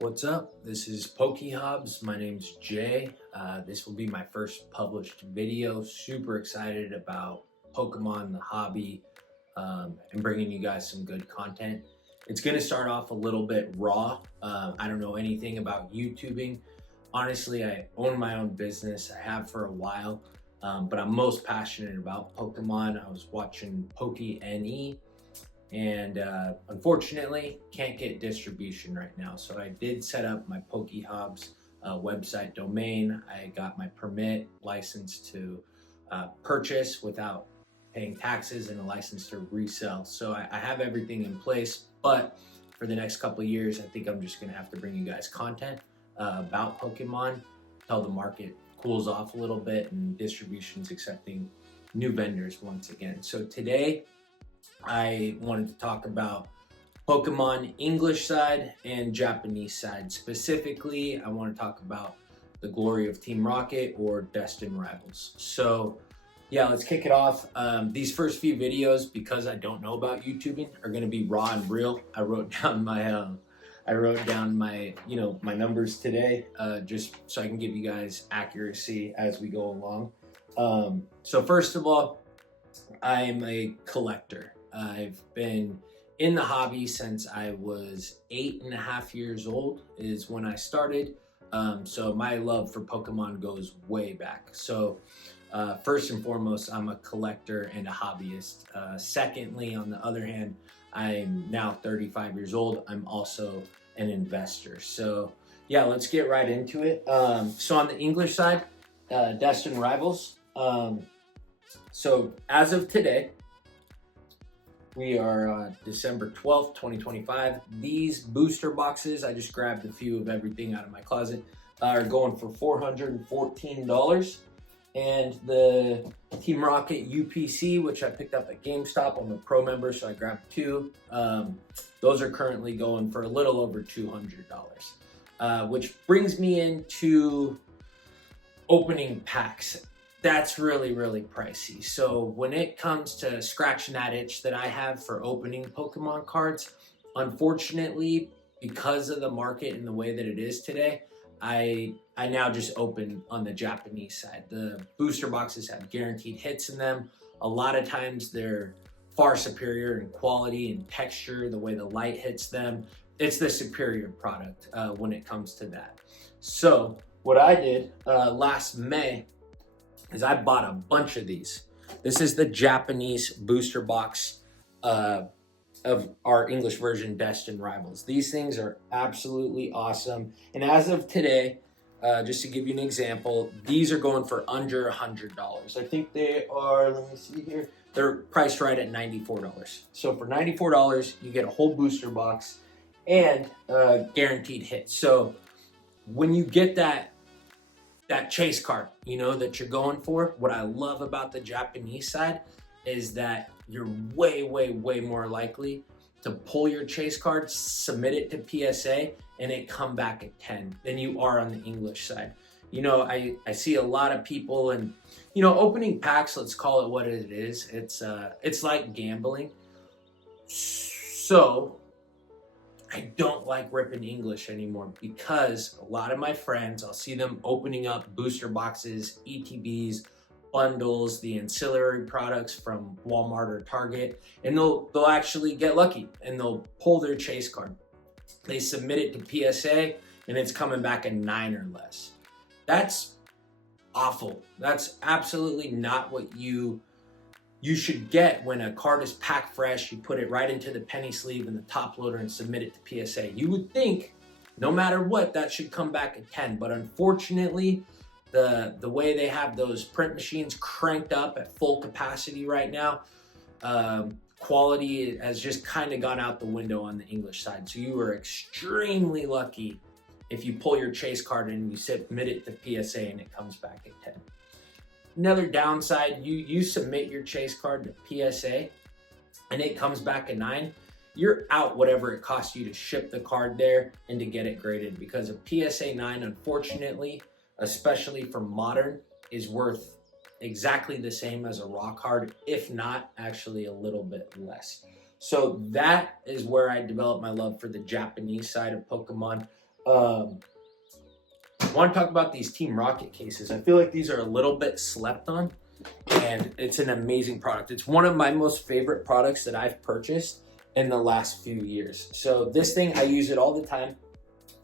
What's up? This is Pokehobs. My name's Jay. This will be my first published video. Super excited about Pokemon, the hobby, and bringing you guys some good content. It's going to start off a little bit raw. I don't know anything about YouTubing. Honestly, I own my own business. I have for a while, but I'm most passionate about Pokemon. I was watching PokeNE, and unfortunately can't get distribution right now. So I did set up my Pokehobs website domain. I got my permit license to purchase without paying taxes and a license to resell. So I have everything in place, but for the next couple of years, I think I'm just gonna have to bring you guys content about Pokemon till the market cools off a little bit and distribution's accepting new vendors once again. So today, I wanted to talk about Pokemon English side and Japanese side. Specifically, I want to talk about the glory of Team Rocket or Destined Rivals. So yeah, let's kick it off. These first few videos, because I don't know about YouTubing, are going to be raw and real. I wrote down my my numbers today, just so I can give you guys accuracy as we go along. So first of all, I'm a collector. I've been in the hobby since I was 8.5 years old is when I started. So my love for Pokemon goes way back. So first and foremost, I'm a collector and a hobbyist. Secondly, on the other hand, I'm now 35 years old. I'm also an investor. So yeah, let's get right into it. So on the English side, Destined Rivals. So as of today, we are December 12th, 2025. These booster boxes, I just grabbed a few of everything out of my closet, are going for $414. And the Team Rocket UPC, which I picked up at GameStop, I'm a pro member, so I grabbed two. Those are currently going for a little over $200, which brings me into opening packs. That's really, really pricey. So when it comes to scratching that itch that I have for opening Pokemon cards, unfortunately, because of the market and the way that it is today, I now just open on the Japanese side. The booster boxes have guaranteed hits in them. A lot of times they're far superior in quality and texture, the way the light hits them. It's the superior product when it comes to that. So what I did last May is I bought a bunch of these. This is the Japanese booster box of our English version Destined Rivals. These things are absolutely awesome. And as of today, just to give you an example, these are going for under $100. I think they are, let me see here, they're priced right at $94. So for $94, you get a whole booster box and guaranteed hits. So when you get that chase card, that you're going for, what I love about the Japanese side is that you're way, way, way more likely to pull your chase card, submit it to PSA, and it come back at 10 than you are on the English side. I see a lot of people and, opening packs, let's call it what it is. It's like gambling. So I don't like ripping English anymore because a lot of my friends, I'll see them opening up booster boxes, ETBs, bundles, the ancillary products from Walmart or Target, and they'll actually get lucky and they'll pull their chase card. They submit it to PSA and it's coming back a 9 or less. That's awful. That's absolutely not what you should get when a card is packed fresh. You put it right into the penny sleeve and the top loader and submit it to PSA. You would think, no matter what, that should come back at 10. But unfortunately, the way they have those print machines cranked up at full capacity right now, quality has just kind of gone out the window on the English side. So you are extremely lucky if you pull your chase card and you submit it to PSA and it comes back at 10. Another downside, you submit your chase card to PSA and it comes back a 9, you're out whatever it costs you to ship the card there and to get it graded, because a PSA 9, unfortunately, especially for modern, is worth exactly the same as a raw card, if not actually a little bit less. So that is where I developed my love for the Japanese side of Pokemon. I want to talk about these Team Rocket cases. I feel like these are a little bit slept on, and it's an amazing product. It's one of my most favorite products that I've purchased in the last few years. So this thing, I use it all the time.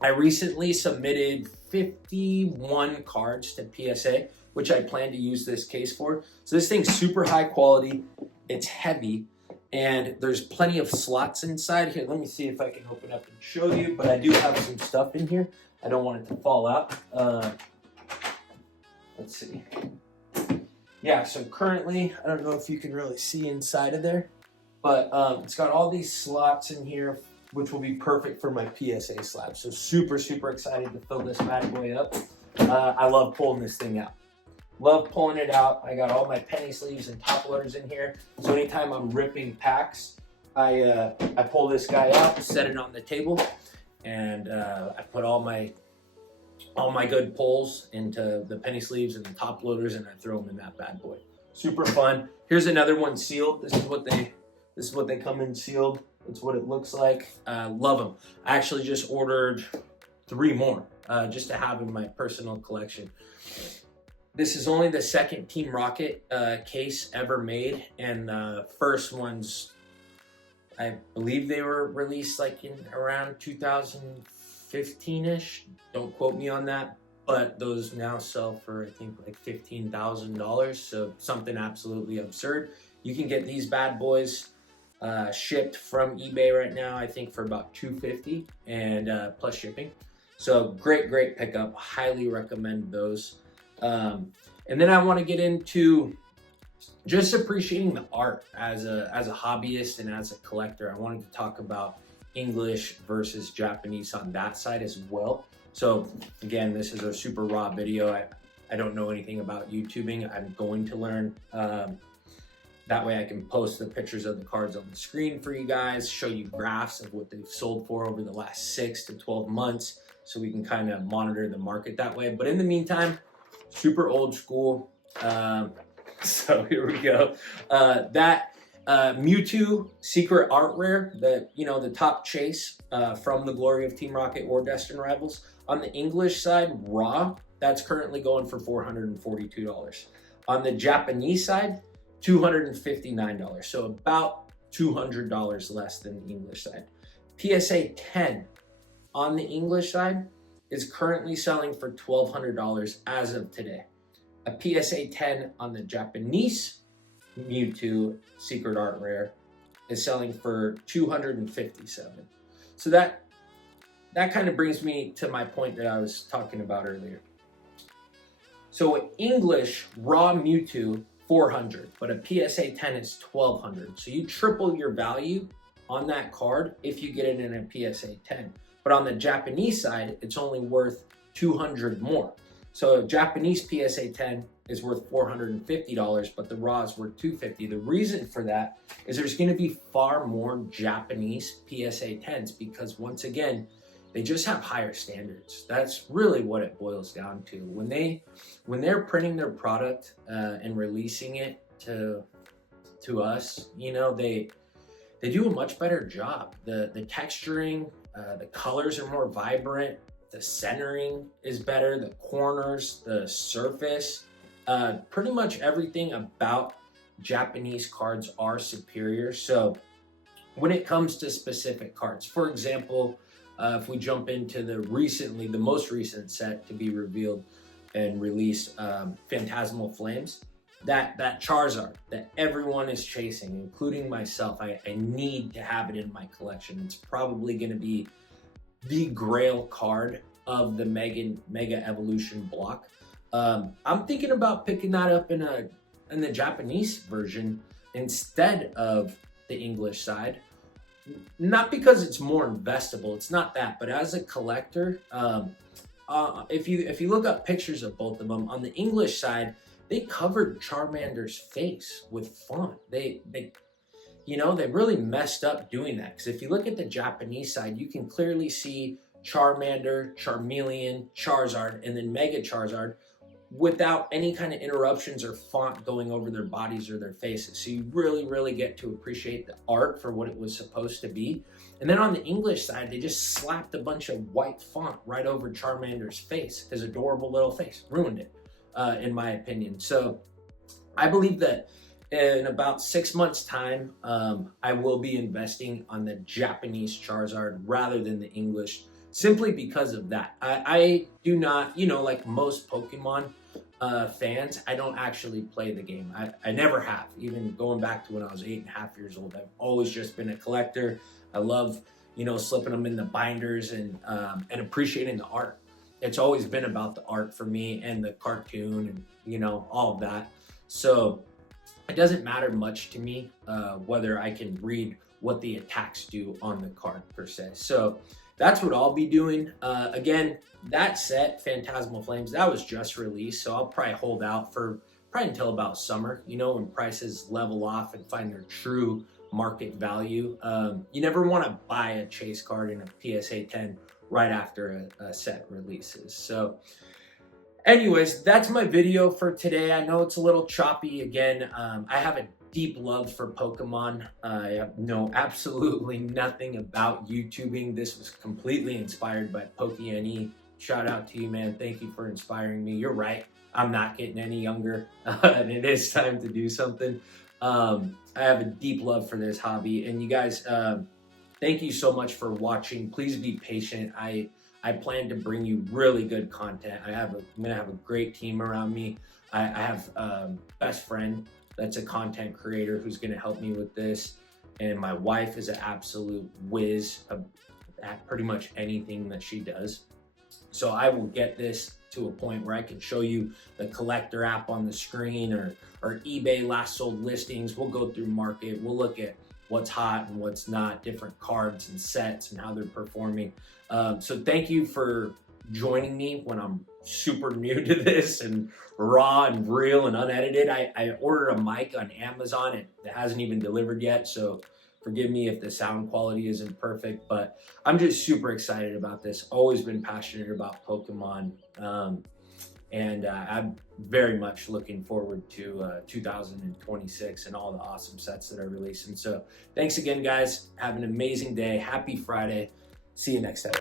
I recently submitted 51 cards to PSA, which I plan to use this case for. So this thing's super high quality, it's heavy, and there's plenty of slots inside here. Let me see if I can open up and show you, but I do have some stuff in here. I don't want it to fall out. Let's see. Yeah, so currently, I don't know if you can really see inside of there, but it's got all these slots in here, which will be perfect for my PSA slab. So super, super excited to fill this bad boy up. I love pulling this thing out. Love pulling it out. I got all my penny sleeves and top loaders in here. So anytime I'm ripping packs, I pull this guy out, set it on the table, and I put all my good pulls into the penny sleeves and the top loaders, and I throw them in that bad boy. Super fun. Here's another one sealed. This is what they come in sealed. That's what it looks like. Love them. I actually just ordered 3 more just to have in my personal collection. This is only the second Team Rocket case ever made, and the first ones, I believe they were released like in around 2015-ish. Don't quote me on that, but those now sell for, I think, like $15,000, so something absolutely absurd. You can get these bad boys shipped from eBay right now, I think for about $250 and plus shipping. So great pickup. Highly recommend those. And then I want to get into just appreciating the art as a hobbyist and as a collector. I wanted to talk about English versus Japanese on that side as well. So again, this is a super raw video. I don't know anything about YouTubing. I'm going to learn. That way I can post the pictures of the cards on the screen for you guys, show you graphs of what they've sold for over the last 6 to 12 months, so we can kind of monitor the market that way. But in the meantime, super old school. So here we go. That Mewtwo Secret Art Rare, the top chase from the Glory of Team Rocket or Destined Rivals. On the English side, raw, that's currently going for $442. On the Japanese side, $259, so about $200 less than the English side. PSA 10 on the English side is currently selling for $1,200 as of today. A PSA 10 on the Japanese Mewtwo Secret Art Rare is selling for $257. So that kind of brings me to my point that I was talking about earlier. So English raw Mewtwo, $400, but a PSA 10 is $1,200. So you triple your value on that card if you get it in a PSA 10. But on the Japanese side, it's only worth $200 more. So a Japanese PSA 10 is worth $450, but the raw is worth $250. The reason for that is there's going to be far more Japanese PSA 10s because, once again, they just have higher standards. That's really what it boils down to. When they're printing their product and releasing it to us, they do a much better job. The texturing, the colors are more vibrant. The centering is better. The corners, the surface, pretty much everything about Japanese cards are superior. So when it comes to specific cards, for example, if we jump into the most recent set to be revealed and released, Phantasmal Flames, that Charizard that everyone is chasing, including myself, I need to have it in my collection. It's probably going to be the grail card of the Mega Evolution block. I'm thinking about picking that up in the Japanese version instead of the English side. Not because it's more investable, it's not that, but as a collector, if you look up pictures of both of them, on the English side, they covered Charmander's face with font. They really messed up doing that, because if you look at the Japanese side, you can clearly see Charmander, Charmeleon, Charizard, and then Mega Charizard without any kind of interruptions or font going over their bodies or their faces. So you really get to appreciate the art for what it was supposed to be. And then on the English side, they just slapped a bunch of white font right over Charmander's face, his adorable little face. Ruined it, in my opinion. So I believe that in about 6 months' time, I will be investing on the Japanese Charizard rather than the English, simply because of that. I do not, like most Pokemon fans, I don't actually play the game. I never have, even going back to when I was 8.5 years old. I've always just been a collector. I love, slipping them in the binders and appreciating the art. It's always been about the art for me and the cartoon and, all of that. So it doesn't matter much to me whether I can read what the attacks do on the card per se. So that's what I'll be doing. Again, that set, Phantasmal Flames, that was just released, so I'll probably hold out for probably until about summer, when prices level off and find their true market value. You never want to buy a chase card in a PSA 10 right after a set releases. So anyways, that's my video for today. I know it's a little choppy. Again, I have a deep love for Pokemon. I know absolutely nothing about YouTubing. This was completely inspired by PokeNE. Shout out to you, man. Thank you for inspiring me. You're right. I'm not getting any younger, and it is time to do something. I have a deep love for this hobby, and you guys, thank you so much for watching. Please be patient. I plan to bring you really good content. I'm gonna have a great team around me. I have a best friend that's a content creator who's gonna help me with this. And my wife is an absolute whiz at pretty much anything that she does. So I will get this to a point where I can show you the collector app on the screen or eBay last sold listings. We'll go through market. We'll look at what's hot and what's not, different cards and sets and how they're performing. So thank you for joining me when I'm super new to this and raw and real and unedited. I ordered a mic on Amazon. It hasn't even delivered yet, so forgive me if the sound quality isn't perfect, but I'm just super excited about this. Always been passionate about Pokemon, and I'm very much looking forward to 2026 and all the awesome sets that are releasing. So thanks again, guys. Have an amazing day. Happy Friday. See you next time.